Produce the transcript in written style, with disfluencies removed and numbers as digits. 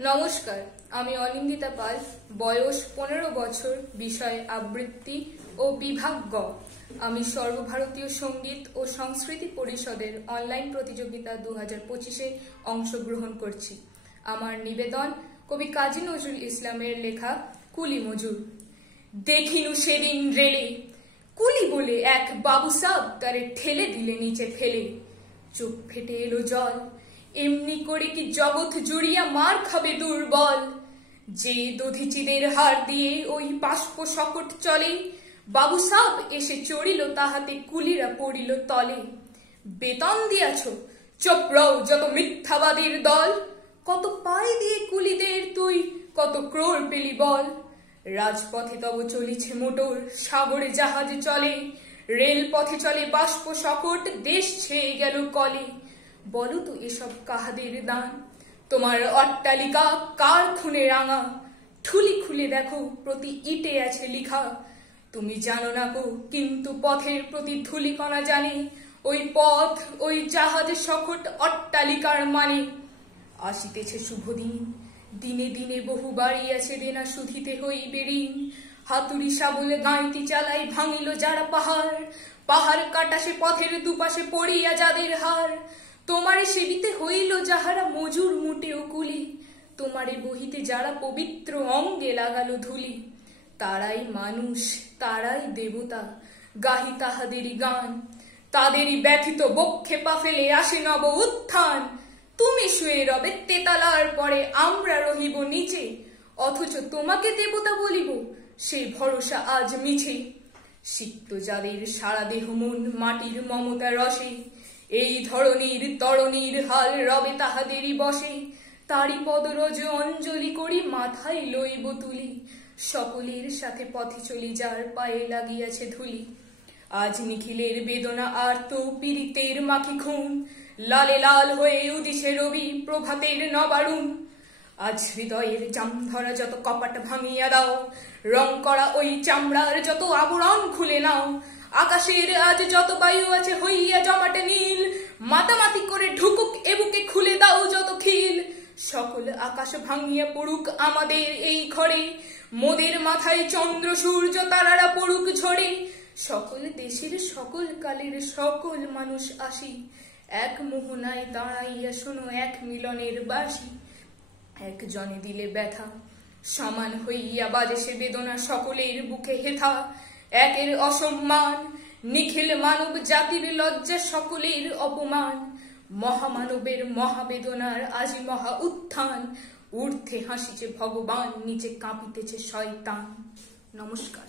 নমস্কার, আমি অনিন্দিতা পাল। বয়স 15 বছর। বিষয় আবৃত্তি ও বিভাগ গ। আমি সর্বভারতীয় সঙ্গীত ও সংস্কৃতি পরিষদের অনলাইন প্রতিযোগিতা 2025-এ অংশগ্রহণ করছি। আমার নিবেদন কবি কাজী নজরুল ইসলামের লেখা কুলি মজুর। দেখিনু সেদিন রেলে কুলি বলে এক বাবু সাব তারে ঠেলে দিলে নিচে ফেলে। চোখ ফেটে এলো জল, এমনি করে কি জগৎ জুড়িয়া মার খাবে দুর্বল। যে দধিচিদের হার দিয়ে ওই বাষ্প সকট চলে, বাবু সাব এসে চড়িল তাহাতে কুলিরা পড়িল তলে। বেতন দিয়াছ, চুপ রও যত মিথ্যাবাদীর দল। কত পাই দিয়ে কুলিদের তুই কত ক্রোড় পেলি বল। রাজপথে তব চলিছে মোটর, সাগরে জাহাজ চলে। রেলপথে চলে বাষ্প সকট, দেশ ছেয়ে গেল কলে। বলো তো এসব কাহাদের দান? তোমার অট্টালিকা কার খুনে রাঙা? ঠুলি খুলে দেখো প্রতি ইটে আছে লিখা। তুমি জানো না গো, কিন্তু পথের প্রতি ধূলিকণা জানে। ওই পথ, ওই জাহাজ সকট অট্টালিকার মানে। আসিতেছে শুভদিন, দিনে দিনে বহু বাড়ি আছে দেনা শুধিতে হইবে ঋণ। হাতুড়ি শাবল গাঁইতি চালাই ভাঙিল যারা পাহাড়। পাহাড় কাটা সে পথের দুপাশে পড়িয়া যাদের হার। তোমারে সেবিতে হইল যাহারা মজুর মুটেও কুলি। তোমারে বহিতে যারা পবিত্র অঙ্গে লাগালো ধুলি। তারাই মানুষ, তারাই দেবতা, গাহি তাহাদেরই গান। তাদেরই ব্যথিত বক্ষে পা ফেলে আসে নব উত্থান। তুমি শুয়ে রবে তেতালার পরে, আমরা রহিব নিচে। অথচ তোমাকে দেবতা বলিব, সেই ভরসা আজ মিছে। সিক্ত যাদের সারা দেহ মন মাটির মমতা রসে, এই ধরনীর তরণীর হাল রবে তাহাদেরই বসে। তারি পদরজ অঞ্জলি করি মাথায় লইব তুলি। সকলের সাথে পথে চলি যার পায়ে লাগিয়াছে ধুলি। আজ নিখিলের বেদনা আর তো পীড়িতের মাখি খুন। লালে লাল হয়ে উদিছে রবি প্রভাতের নবারুণ। আজ হৃদয়ের জামধরা যত কপাট ভাঙিয়া দাও। রং করা ওই চামড়ার যত আবরণ খুলে নাও। আকাশের আজ যত বায়ু আছে হইয়া জমাটে নীল। মাতামাতি করে ঢুকুক এবুকে খুলে দাও যত খিল। সকল আকাশ ভাঙিয়া পড়ুক আমাদের এই ঘরে। মোদের মাথায় চন্দ্র সূর্য তারারা পড়ুক ঝরে। সকল দেশের সকল কালের সকল মানুষ আসি। এক মোহনায় দাঁড়াইয়া শোনো এক মিলনের বাঁশি। একজনে দিলে ব্যথা, সমান হইয়া বাজে সে বেদনা সকলের বুকে হেথা। একের অসম্মান, নিখিল মানব জাতির লজ্জা সকলের অপমান। মহামানবের মহাবেদনার আজি মহা উত্থান। ঊর্ধ্বে হাসিছে ভগবান, নিচে কাঁপিতেছে শয়তান। নমস্কার।